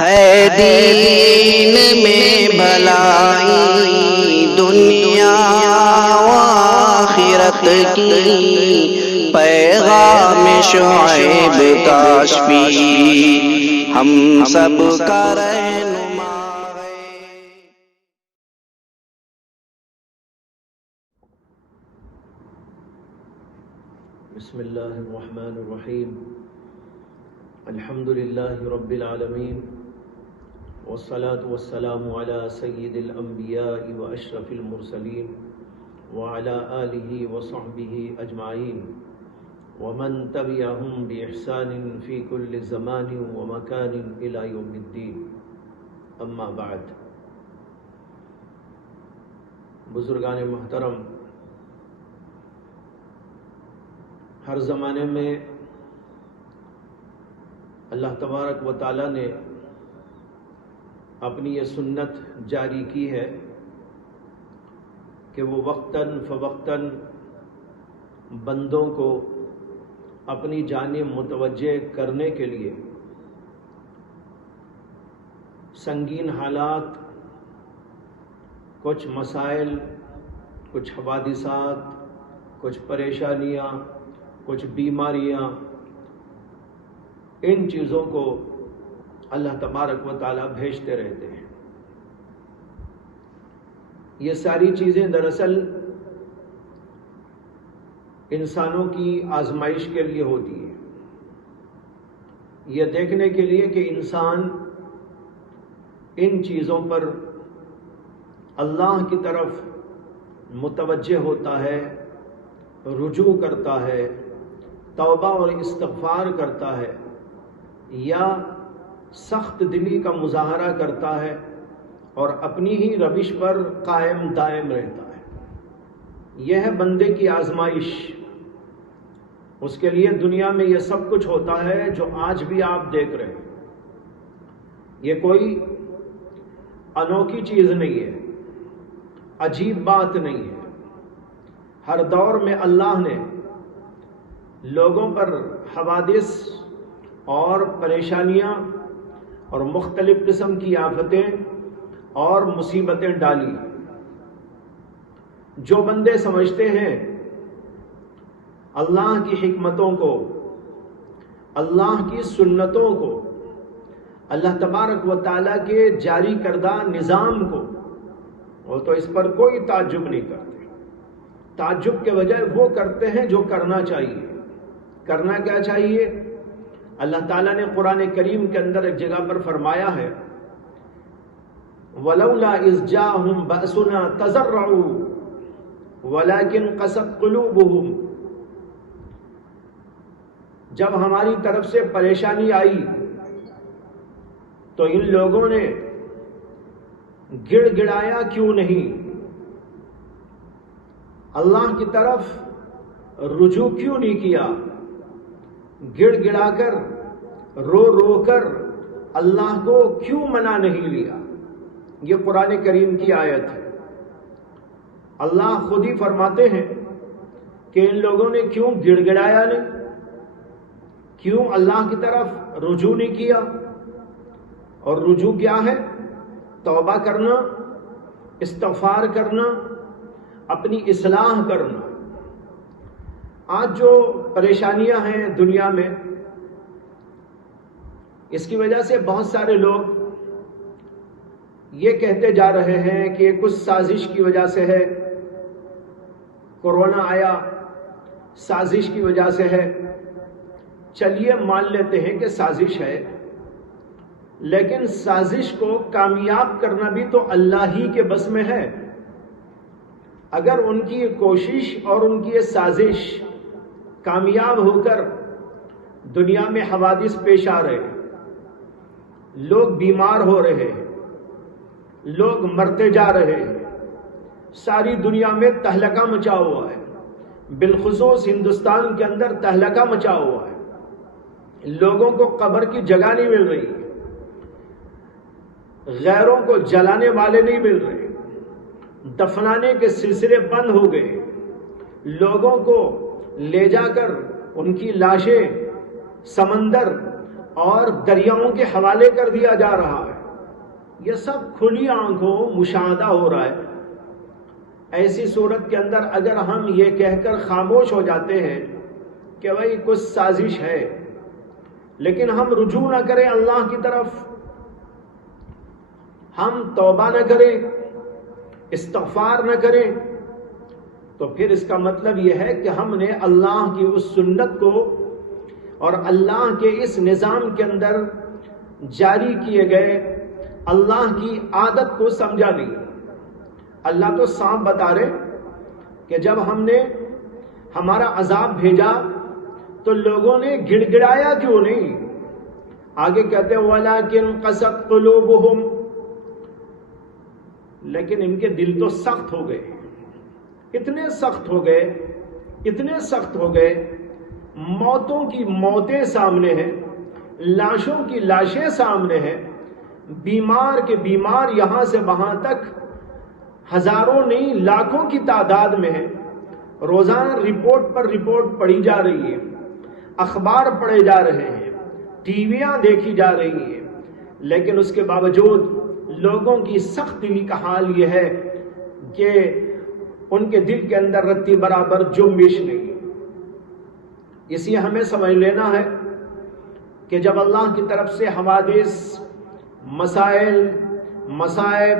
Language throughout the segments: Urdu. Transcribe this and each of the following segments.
ہے دین میں بھلائی دنیا و آخرت کی، پیغام شعیب کاشفی ہم سب کا رہنما ہے۔ بسم اللہ الرحمن الرحیم، الحمد للہ رب العالمین، والصلاة والسلام علی سید الانبیاء واشرف المرسلین وعلی آلہ وصحبہ اجمعین ومن تبعہم بإحسان فی کل زمان ومکان الی یوم الدین، اما بعد۔ بزرگان محترم، ہر زمانے میں اللہ تبارک و تعالیٰ نے اپنی یہ سنت جاری کی ہے کہ وہ وقتاً فوقتاً بندوں کو اپنی جانب متوجہ کرنے کے لیے سنگین حالات، کچھ مسائل، کچھ حوادثات، کچھ پریشانیاں، کچھ بیماریاں، ان چیزوں کو اللہ تبارک و تعالیٰ بھیجتے رہتے ہیں۔ یہ ساری چیزیں دراصل انسانوں کی آزمائش کے لیے ہوتی ہیں، یہ دیکھنے کے لیے کہ انسان ان چیزوں پر اللہ کی طرف متوجہ ہوتا ہے، رجوع کرتا ہے، توبہ اور استغفار کرتا ہے، یا سخت دلی کا مظاہرہ کرتا ہے اور اپنی ہی روش پر قائم دائم رہتا ہے۔ یہ ہے بندے کی آزمائش۔ اس کے لیے دنیا میں یہ سب کچھ ہوتا ہے جو آج بھی آپ دیکھ رہے ہیں۔ یہ کوئی انوکھی چیز نہیں ہے، عجیب بات نہیں ہے۔ ہر دور میں اللہ نے لوگوں پر حوادث اور پریشانیاں اور مختلف قسم کی آفتیں اور مصیبتیں ڈالی۔ جو بندے سمجھتے ہیں اللہ کی حکمتوں کو، اللہ کی سنتوں کو، اللہ تبارک و تعالیٰ کے جاری کردہ نظام کو، وہ تو اس پر کوئی تعجب نہیں کرتے۔ تعجب کے بجائے وہ کرتے ہیں جو کرنا چاہیے۔ کرنا کیا چاہیے؟ اللہ تعالیٰ نے قرآن کریم کے اندر ایک جگہ پر فرمایا ہے وَلَوْلَا إِذْ جَاءَهُمْ بَأْسُنَا تَضَرَّعُوا وَلَكِنْ قَسَتْ قُلُوبُهُمْ۔ جب ہماری طرف سے پریشانی آئی تو ان لوگوں نے گڑ گڑایا کیوں نہیں؟ اللہ کی طرف رجوع کیوں نہیں کیا؟ گڑ گڑا کر، رو رو کر اللہ کو کیوں منا نہیں لیا؟ یہ قرآن کریم کی آیت ہے۔ اللہ خود ہی فرماتے ہیں کہ ان لوگوں نے کیوں گڑ گڑایا نہیں، کیوں اللہ کی طرف رجوع نہیں کیا؟ اور رجوع کیا ہے؟ توبہ کرنا، استغفار کرنا، اپنی اصلاح کرنا۔ آج جو پریشانیاں ہیں دنیا میں، اس کی وجہ سے بہت سارے لوگ یہ کہتے جا رہے ہیں کہ یہ کچھ سازش کی وجہ سے ہے، کورونا آیا سازش کی وجہ سے ہے۔ چلیے مان لیتے ہیں کہ سازش ہے، لیکن سازش کو کامیاب کرنا بھی تو اللہ ہی کے بس میں ہے۔ اگر ان کی یہ کوشش اور ان کی یہ سازش کامیاب ہو کر دنیا میں حوادث پیش آ رہے، لوگ بیمار ہو رہے ہیں، لوگ مرتے جا رہے ہیں، ساری دنیا میں تہلکہ مچا ہوا ہے، بالخصوص ہندوستان کے اندر تہلکہ مچا ہوا ہے، لوگوں کو قبر کی جگہ نہیں مل رہی، غیروں کو جلانے والے نہیں مل رہے، دفنانے کے سلسلے بند ہو گئے، لوگوں کو لے جا کر ان کی لاشیں سمندر اور دریاؤں کے حوالے کر دیا جا رہا ہے. یہ سب کھلی آنکھوں مشاہدہ ہو رہا ہے. ایسی صورت کے اندر اگر ہم یہ کہہ کر خاموش ہو جاتے ہیں کہ بھائی کچھ سازش ہے، لیکن ہم رجوع نہ کریں اللہ کی طرف، ہم توبہ نہ کریں، استغفار نہ کریں، تو پھر اس کا مطلب یہ ہے کہ ہم نے اللہ کی اس سنت کو اور اللہ کے اس نظام کے اندر جاری کیے گئے اللہ کی عادت کو سمجھا نہیں. اللہ تو صاف بتا رہے کہ جب ہم نے ہمارا عذاب بھیجا تو لوگوں نے گڑ گڑایا کیوں نہیں. آگے کہتے ہیں وَلَكِنْ قَسَتْ قُلُوبُهُمْ، لیکن ان کے دل تو سخت ہو گئے، اتنے سخت ہو گئے، اتنے سخت ہو گئے. موتوں کی موتیں سامنے ہیں، لاشوں کی لاشیں سامنے ہیں، بیمار کے بیمار یہاں سے وہاں تک ہزاروں نہیں لاکھوں کی تعداد میں ہیں. روزانہ رپورٹ پر رپورٹ پڑھی جا رہی ہے، اخبار پڑھے جا رہے ہیں، ٹی ویاں دیکھی جا رہی ہیں، لیکن اس کے باوجود لوگوں کی سخت دلی کا حال یہ ہے کہ ان کے دل کے اندر رتی برابر جنبش نہیں. اس لیے ہمیں سمجھ لینا ہے کہ جب اللہ کی طرف سے حوادث، مسائل، مصائب،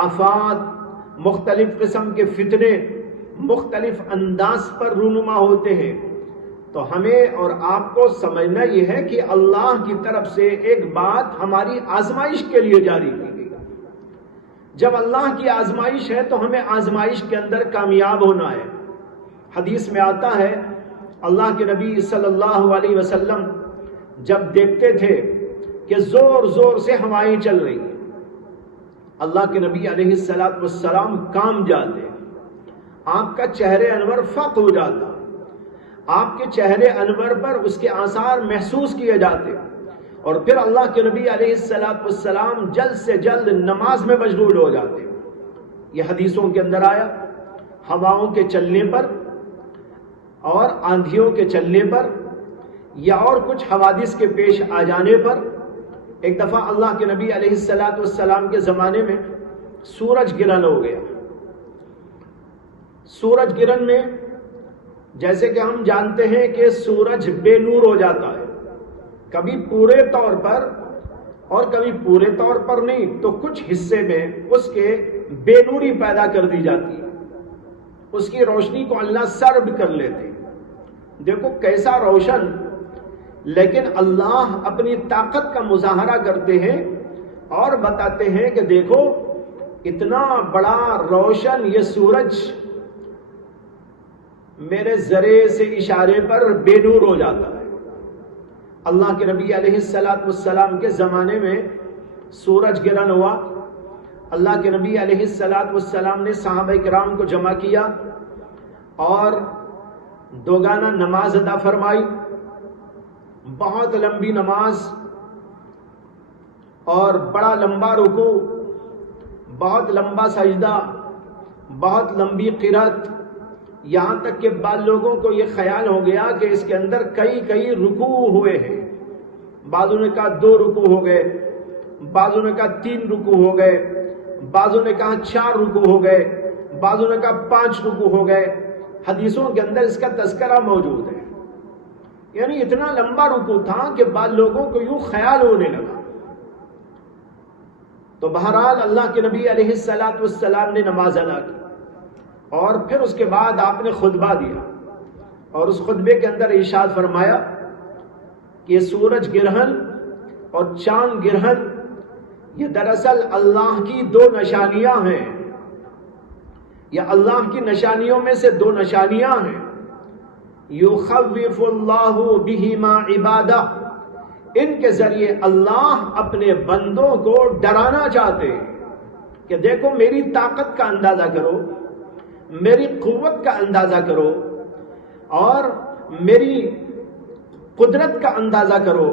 آفات، مختلف قسم کے فتنے مختلف انداز پر رونما ہوتے ہیں تو ہمیں اور آپ کو سمجھنا یہ ہے کہ اللہ کی طرف سے ایک بات ہماری آزمائش کے لیے جاری کی گئی. جب اللہ کی آزمائش ہے تو ہمیں آزمائش کے اندر کامیاب ہونا ہے. حدیث میں آتا ہے اللہ کے نبی صلی اللہ علیہ وسلم جب دیکھتے تھے کہ زور زور سے ہوائیں چل رہی ہیں، اللہ کے نبی علیہ السلام کام جاتے، آپ کا چہرے انور فق ہو جاتا، آپ کے چہرے انور پر اس کے آثار محسوس کیے جاتے، اور پھر اللہ کے نبی علیہ السلام جلد سے جلد نماز میں مشغول ہو جاتے. یہ حدیثوں کے اندر آیا. ہواؤں کے چلنے پر اور آندھیوں کے چلنے پر یا اور کچھ حوادث کے پیش آ جانے پر، ایک دفعہ اللہ کے نبی علیہ السلام کے زمانے میں سورج گرہن ہو گیا. سورج گرہن میں جیسے کہ ہم جانتے ہیں کہ سورج بے نور ہو جاتا ہے، کبھی پورے طور پر اور کبھی پورے طور پر نہیں، تو کچھ حصے میں اس کے بے نوری پیدا کر دی جاتی ہے، اس کی روشنی کو اللہ سرب کر لیتے. دیکھو کیسا روشن، لیکن اللہ اپنی طاقت کا مظاہرہ کرتے ہیں اور بتاتے ہیں کہ دیکھو اتنا بڑا روشن یہ سورج میرے ذرے سے اشارے پر بے نور ہو جاتا ہے. اللہ کے نبی علیہ السلام کے زمانے میں سورج گرہن ہوا. اللہ کے نبی علیہ السلام نے صحابہ کرام کو جمع کیا اور دوگانہ نماز ادا فرمائی. بہت لمبی نماز اور بڑا لمبا رکوع، بہت لمبا سجدہ، بہت لمبی قرات، یہاں تک کہ بعض لوگوں کو یہ خیال ہو گیا کہ اس کے اندر کئی رکوع ہوئے ہیں. بعضوں نے کہا 2 رکوع ہو گئے، بعضوں نے کہا 3 رکوع ہو گئے، بعضوں نے کہا 4 رکوع ہو گئے، بعضوں نے کہا 5 رکوع ہو گئے. حدیثوں کے اندر اس کا تذکرہ موجود ہے. یعنی اتنا لمبا رکوع تھا کہ بعض لوگوں کو یوں خیال ہونے لگا. تو بہرحال اللہ کے نبی علیہ السلام نے نماز ادا کی اور پھر اس کے بعد آپ نے خطبہ دیا اور اس خطبے کے اندر ارشاد فرمایا کہ یہ سورج گرہن اور چاند گرہن یہ دراصل اللہ کی 2 نشانیاں ہیں، یا اللہ کی نشانیوں میں سے 2 نشانیاں ہیں. یخوف اللہ بہما عبادہ، ان کے ذریعے اللہ اپنے بندوں کو ڈرانا چاہتے ہیں کہ دیکھو میری طاقت کا اندازہ کرو، میری قوت کا اندازہ کرو اور میری قدرت کا اندازہ کرو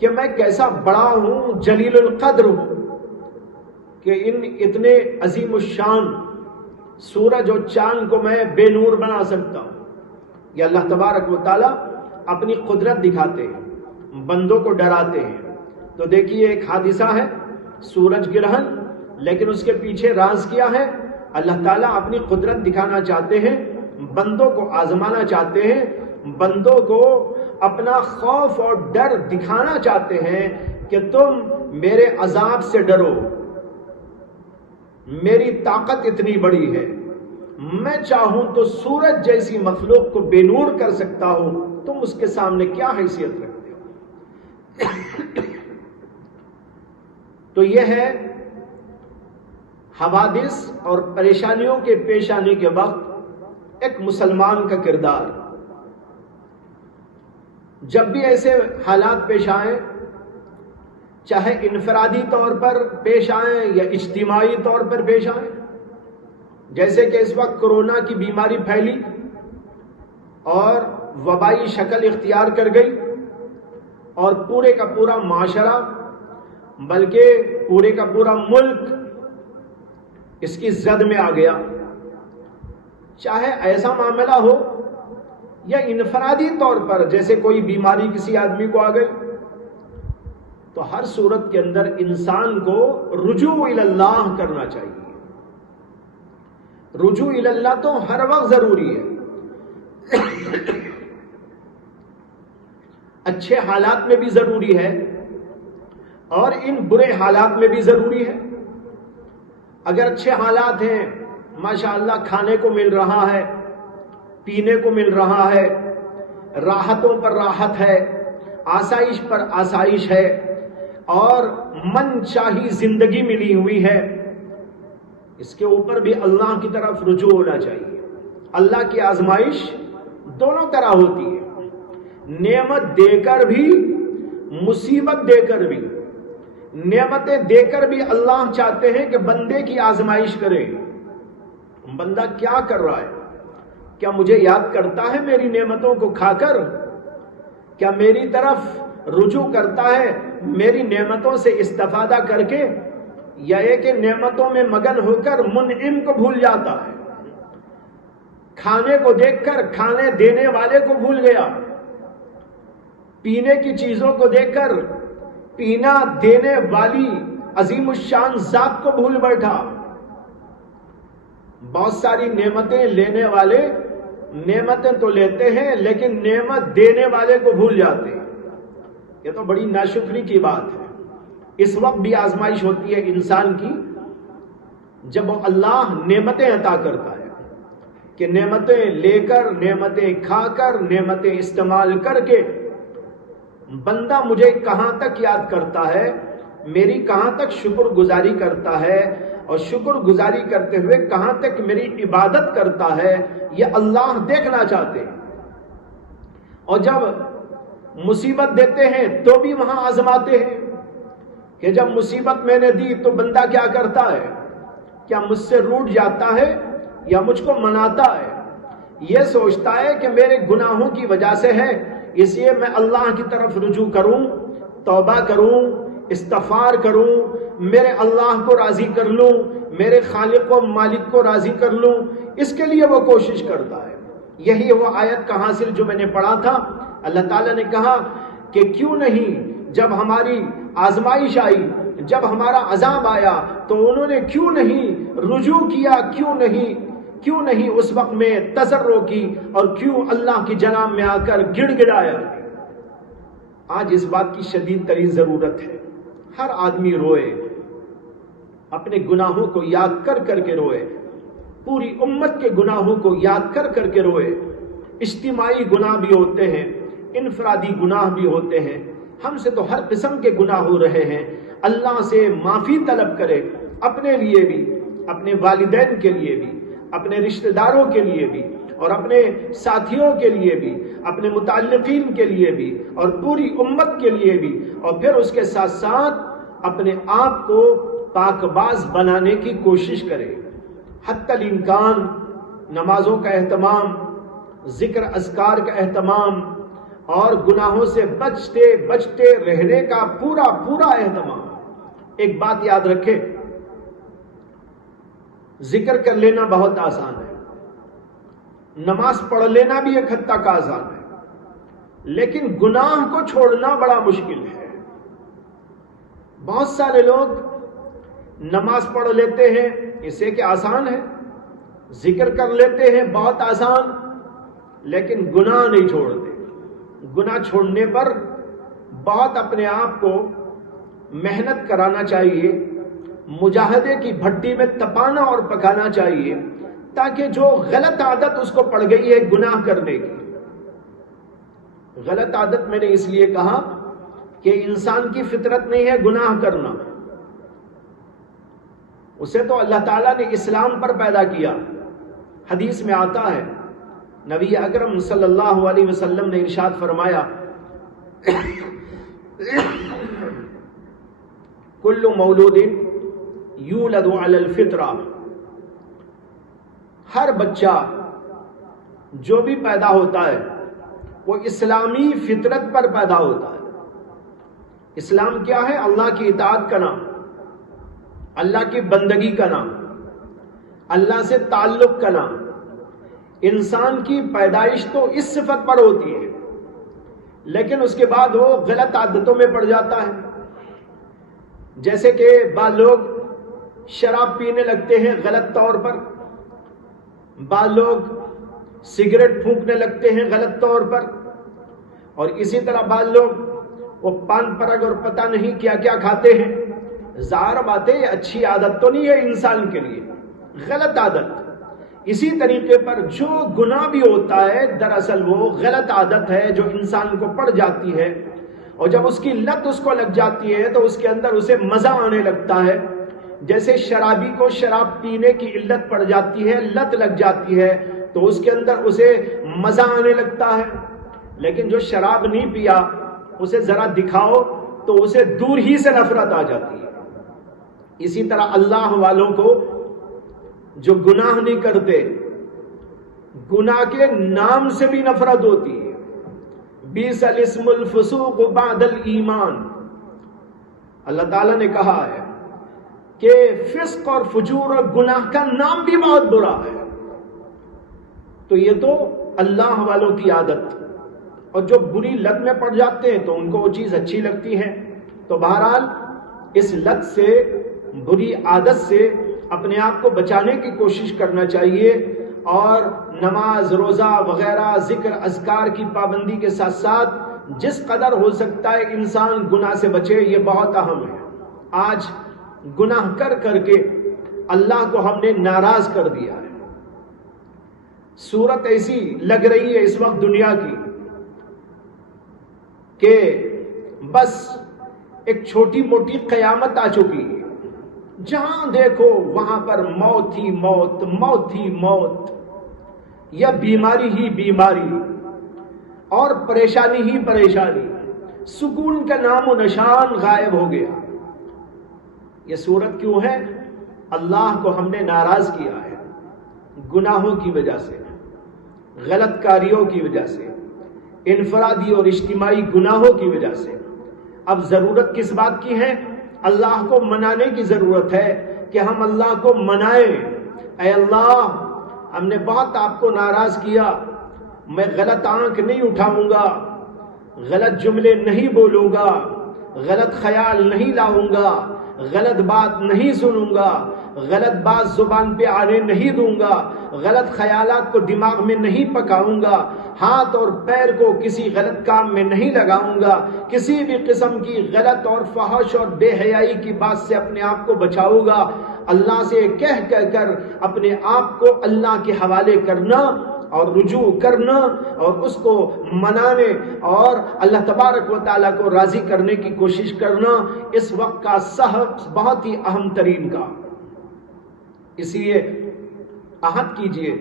کہ میں کیسا بڑا ہوں، جلیل القدر ہوں، کہ ان اتنے عظیم الشان سورج اور چاند کو میں بے نور بنا سکتا ہوں. یہ اللہ تبارک و تعالی اپنی قدرت دکھاتے ہیں. بندوں کو ڈراتے ہیں۔ تو دیکھیے ایک حادثہ ہے سورج گرہن، لیکن اس کے پیچھے راز کیا ہے؟ اللہ تعالیٰ اپنی قدرت دکھانا چاہتے ہیں، بندوں کو آزمانا چاہتے ہیں، بندوں کو اپنا خوف اور ڈر دکھانا چاہتے ہیں کہ تم میرے عذاب سے ڈرو، میری طاقت اتنی بڑی ہے، میں چاہوں تو سورج جیسی مخلوق کو بے نور کر سکتا ہوں، تم اس کے سامنے کیا حیثیت رکھتے ہو؟ تو یہ ہے حوادث اور پریشانیوں کے پیش آنے کے وقت ایک مسلمان کا کردار۔ جب بھی ایسے حالات پیش آئیں، چاہے انفرادی طور پر پیش آئیں یا اجتماعی طور پر پیش آئیں، جیسے کہ اس وقت کورونا کی بیماری پھیلی اور وبائی شکل اختیار کر گئی اور پورے کا پورا معاشرہ بلکہ پورے کا پورا ملک اس کی زد میں آ گیا، چاہے ایسا معاملہ ہو یا انفرادی طور پر جیسے کوئی بیماری کسی آدمی کو آ گئی، تو ہر صورت کے اندر انسان کو رجوع الی اللہ کرنا چاہیے۔ رجوع الی اللہ تو ہر وقت ضروری ہے، اچھے حالات میں بھی ضروری ہے اور ان برے حالات میں بھی ضروری ہے۔ اگر اچھے حالات ہیں، ماشاءاللہ کھانے کو مل رہا ہے، پینے کو مل رہا ہے، راحتوں پر راحت ہے، آسائش پر آسائش ہے اور من چاہی زندگی ملی ہوئی ہے، اس کے اوپر بھی اللہ کی طرف رجوع ہونا چاہیے۔ اللہ کی آزمائش دونوں طرح ہوتی ہے، نعمت دے کر بھی مصیبت دے کر بھی۔ نعمتیں دے کر بھی اللہ چاہتے ہیں کہ بندے کی آزمائش کرے، بندہ کیا کر رہا ہے، کیا مجھے یاد کرتا ہے میری نعمتوں کو کھا کر، کیا میری طرف رجوع کرتا ہے میری نعمتوں سے استفادہ کر کے، یا ایک نعمتوں میں مگن ہو کر منعم کو بھول جاتا ہے، کھانے کو دیکھ کر کھانے دینے والے کو بھول گیا، پینے کی چیزوں کو دیکھ کر پینا دینے والی عظیم الشان ذات کو بھول بیٹھا۔ بہت ساری نعمتیں لینے والے نعمتیں تو لیتے ہیں لیکن نعمت دینے والے کو بھول جاتے ہیں، یہ تو بڑی ناشکری کی بات ہے۔ اس وقت بھی آزمائش ہوتی ہے انسان کی جب وہ اللہ نعمتیں عطا کرتا ہے کہ نعمتیں لے کر، نعمتیں کھا کر، نعمتیں استعمال کر کے بندہ مجھے کہاں تک یاد کرتا ہے، میری کہاں تک شکر گزاری کرتا ہے، اور شکر گزاری کرتے ہوئے کہاں تک میری عبادت کرتا ہے، یہ اللہ دیکھنا چاہتے ہیں۔ اور جب مصیبت دیتے ہیں تو بھی وہاں آزماتے ہیں کہ جب مصیبت میں نے دی تو بندہ کیا کرتا ہے، کیا مجھ سے روٹھ جاتا ہے یا مجھ کو مناتا ہے، یہ سوچتا ہے کہ میرے گناہوں کی وجہ سے ہے، اس لیے میں اللہ کی طرف رجوع کروں، توبہ کروں، استغفار کروں، میرے اللہ کو راضی کر لوں، میرے خالق و مالک کو راضی کر لوں، اس کے لیے وہ کوشش کرتا ہے۔ یہی وہ آیت کا حاصل جو میں نے پڑھا تھا، اللہ تعالیٰ نے کہا کہ کیوں نہیں جب ہماری آزمائش آئی، جب ہمارا عذاب آیا تو انہوں نے کیوں نہیں رجوع کیا، کیوں نہیں اس وقت میں تضرع کی، اور کیوں اللہ کی جناب میں آ کر گڑ گڑایا۔ آج اس بات کی شدید ترین ضرورت ہے، ہر آدمی روئے، اپنے گناہوں کو یاد کر کر کے روئے، پوری امت کے گناہوں کو یاد کر کر کے روئے۔ اجتماعی گناہ بھی ہوتے ہیں، انفرادی گناہ بھی ہوتے ہیں، ہم سے تو ہر قسم کے گناہ ہو رہے ہیں۔ اللہ سے معافی طلب کرے، اپنے لیے بھی، اپنے والدین کے لیے بھی، اپنے رشتہ داروں کے لیے بھی، اور اپنے ساتھیوں کے لیے بھی، اپنے متعلقین کے لیے بھی، اور پوری امت کے لیے بھی، اور پھر اس کے ساتھ ساتھ اپنے آپ کو پاک باز بنانے کی کوشش کرے۔ حتی الامکان نمازوں کا اہتمام، ذکر اذکار کا اہتمام، اور گناہوں سے بچتے رہنے کا پورا اہتمام۔ ایک بات یاد رکھے، ذکر کر لینا بہت آسان ہے، نماز پڑھ لینا بھی ایک حد تک آسان ہے، لیکن گناہ کو چھوڑنا بڑا مشکل ہے۔ بہت سارے لوگ نماز پڑھ لیتے ہیں، اسے کہ آسان ہے، ذکر کر لیتے ہیں بہت آسان، لیکن گناہ نہیں چھوڑتے۔ گناہ چھوڑنے پر بہت اپنے آپ کو محنت کرانا چاہیے، مجاہدے کی بھٹی میں تپانا اور پکانا چاہیے، تاکہ جو غلط عادت اس کو پڑ گئی ہے گناہ کرنے کی، غلط عادت میں نے اس لیے کہا کہ انسان کی فطرت نہیں ہے گناہ کرنا، اسے تو اللہ تعالیٰ نے اسلام پر پیدا کیا۔ حدیث میں آتا ہے، نبی اکرم صلی اللہ علیہ وسلم نے ارشاد فرمایا، کل مولود یولد علی الفطرہ، ہر بچہ جو بھی پیدا ہوتا ہے وہ اسلامی فطرت پر پیدا ہوتا ہے۔ اسلام کیا ہے؟ اللہ کی اطاعت کا نام، اللہ کی بندگی کا نام، اللہ سے تعلق کا نام۔ انسان کی پیدائش تو اس صفت پر ہوتی ہے، لیکن اس کے بعد وہ غلط عادتوں میں پڑ جاتا ہے۔ جیسے کہ بعض لوگ شراب پینے لگتے ہیں غلط طور پر، بعض لوگ سگریٹ پھونکنے لگتے ہیں غلط طور پر، اور اسی طرح بعض لوگ وہ پان پرگ اور پتہ نہیں کیا کیا کھاتے ہیں۔ ظاہر بات ہے یہ اچھی عادت تو نہیں ہے انسان کے لیے، غلط عادت۔ اسی طریقے پر جو گناہ بھی ہوتا ہے دراصل وہ غلط عادت ہے جو انسان کو پڑ جاتی ہے، اور جب اس کی لت اس کو لگ جاتی ہے تو اس کے اندر اسے مزہ آنے لگتا ہے۔ جیسے شرابی کو شراب پینے کی علت پڑ جاتی ہے، لت لگ جاتی ہے، تو اس کے اندر اسے مزہ آنے لگتا ہے۔ لیکن جو شراب نہیں پیا اسے ذرا دکھاؤ تو اسے دور ہی سے نفرت آ جاتی ہے۔ اسی طرح اللہ والوں کو جو گناہ نہیں کرتے، گناہ کے نام سے بھی نفرت ہوتی ہے۔ بیس الاسم الفسوق بعد الایمان، اللہ تعالیٰ نے کہا ہے کہ فسق اور فجور اور گناہ کا نام بھی بہت برا ہے۔ تو یہ تو اللہ والوں کی عادت، اور جو بری لت میں پڑ جاتے ہیں تو ان کو وہ چیز اچھی لگتی ہے۔ تو بہرحال اس لت سے، بری عادت سے اپنے آپ کو بچانے کی کوشش کرنا چاہیے، اور نماز، روزہ وغیرہ، ذکر اذکار کی پابندی کے ساتھ ساتھ جس قدر ہو سکتا ہے انسان گناہ سے بچے، یہ بہت اہم ہے۔ آج گناہ کر کر کے اللہ کو ہم نے ناراض کر دیا ہے۔ صورت ایسی لگ رہی ہے اس وقت دنیا کی کہ بس ایک چھوٹی موٹی قیامت آ چکی ہے، جہاں دیکھو وہاں پر موت ہی موت، موت ہی موت، یا بیماری ہی بیماری، اور پریشانی ہی پریشانی، سکون کا نام و نشان غائب ہو گیا۔ یہ صورت کیوں ہے؟ اللہ کو ہم نے ناراض کیا ہے، گناہوں کی وجہ سے، غلط کاریوں کی وجہ سے، انفرادی اور اجتماعی گناہوں کی وجہ سے۔ اب ضرورت کس بات کی ہے؟ اللہ کو منانے کی ضرورت ہے کہ ہم اللہ کو منائیں۔ اے اللہ، ہم نے بہت آپ کو ناراض کیا، میں غلط آنکھ نہیں اٹھاؤں گا، غلط جملے نہیں بولوں گا، غلط خیال نہیں لاؤں گا، غلط بات نہیں سنوں گا، غلط بات زبان پہ آنے نہیں دوں گا، غلط خیالات کو دماغ میں نہیں پکاؤں گا، ہاتھ اور پیر کو کسی غلط کام میں نہیں لگاؤں گا، کسی بھی قسم کی غلط اور فحش اور بے حیائی کی بات سے اپنے آپ کو بچاؤں گا۔ اللہ سے کہہ کر اپنے آپ کو اللہ کے حوالے کرنا اور رجوع کرنا اور اس کو منانے اور اللہ تبارک و تعالیٰ کو راضی کرنے کی کوشش کرنا اس وقت کا بہت ہی اہم ترین کام۔ اس لیے عہد کیجئے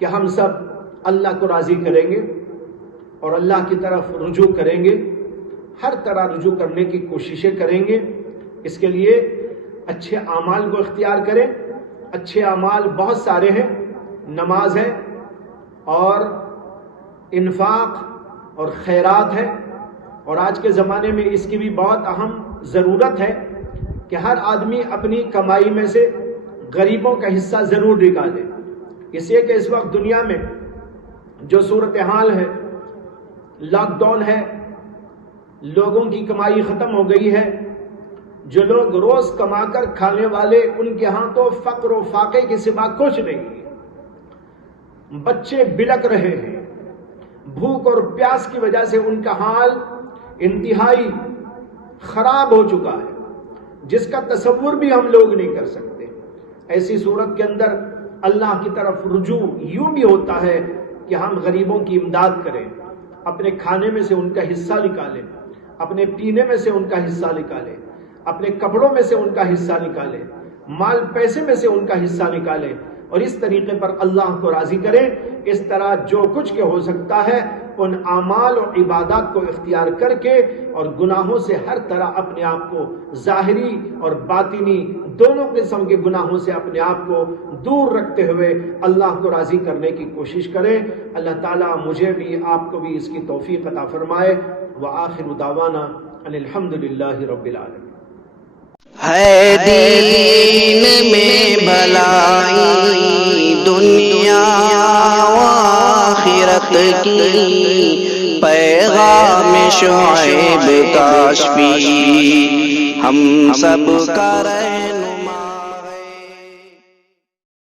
کہ ہم سب اللہ کو راضی کریں گے اور اللہ کی طرف رجوع کریں گے، ہر طرح رجوع کرنے کی کوششیں کریں گے۔ اس کے لیے اچھے اعمال کو اختیار کریں۔ اچھے اعمال بہت سارے ہیں، نماز ہے اور انفاق اور خیرات ہے، اور آج کے زمانے میں اس کی بھی بہت اہم ضرورت ہے کہ ہر آدمی اپنی کمائی میں سے غریبوں کا حصہ ضرور نکالے۔ اس لیے کہ اس وقت دنیا میں جو صورتحال ہے لاک ڈاؤن ہے، لوگوں کی کمائی ختم ہو گئی ہے، جو لوگ روز کما کر کھانے والے ان کے ہاں تو فقر و فاقے کے سوا کچھ نہیں ہے، بچے بلک رہے ہیں، بھوک اور پیاس کی وجہ سے ان کا حال انتہائی خراب ہو چکا ہے، جس کا تصور بھی ہم لوگ نہیں کر سکتے۔ ایسی صورت کے اندر اللہ کی طرف رجوع یوں بھی ہوتا ہے کہ ہم غریبوں کی امداد کریں، اپنے کھانے میں سے ان کا حصہ نکالیں، اپنے پینے میں سے ان کا حصہ نکالیں، اپنے کپڑوں میں سے ان کا حصہ نکالیں، مال پیسے میں سے ان کا حصہ نکالیں، اور اس طریقے پر اللہ کو راضی کریں۔ اس طرح جو کچھ کے ہو سکتا ہے ان اعمال اور عبادات کو اختیار کر کے اور گناہوں سے ہر طرح اپنے آپ کو ظاہری اور باطنی دونوں قسم کے گناہوں سے اپنے آپ کو دور رکھتے ہوئے اللہ کو راضی کرنے کی کوشش کریں۔ اللہ تعالیٰ مجھے بھی آپ کو بھی اس کی توفیق عطا فرمائے۔ وآخر دعوانا ان الحمد للہ رب العالمین۔ ہے دین میں بھلائی دنیا و آخرت کی، پیغام شعیب کاشفی ہم سب کا رہنا